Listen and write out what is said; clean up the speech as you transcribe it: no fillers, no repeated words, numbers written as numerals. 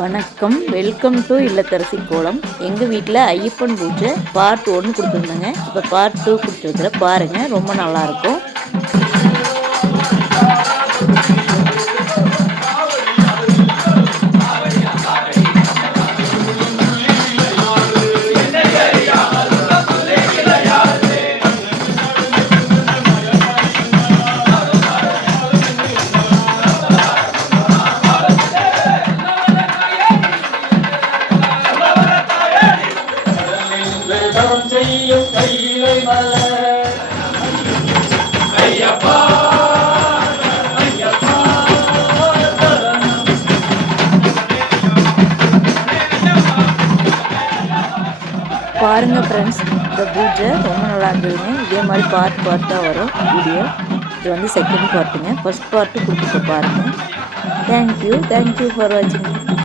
வணக்கம், welcome to இல்லத்தரசி கோலம். எங்கள் வீட்டில் ஐயப்பன் பூஜை பார்ட் 1 கொடுத்துருந்தேங்க. இப்போ பார்ட் 2 கொடுத்துருக்குற பாருங்கள், ரொம்ப நல்லாயிருக்கும். பாருங்க ஃப்ரெண்ட்ஸ், இந்த பூஜை ரொம்ப நல்லா இருந்ததுங்க. இதே மாதிரி பார்ட்டாக வரும் வீடியோ. இது வந்து செகண்ட் பார்ட்டுங்க. ஃபர்ஸ்ட் பார்ட்டு கொடுத்துட்டு பாருங்கள். தேங்க்யூ ஃபார் வாட்சிங்.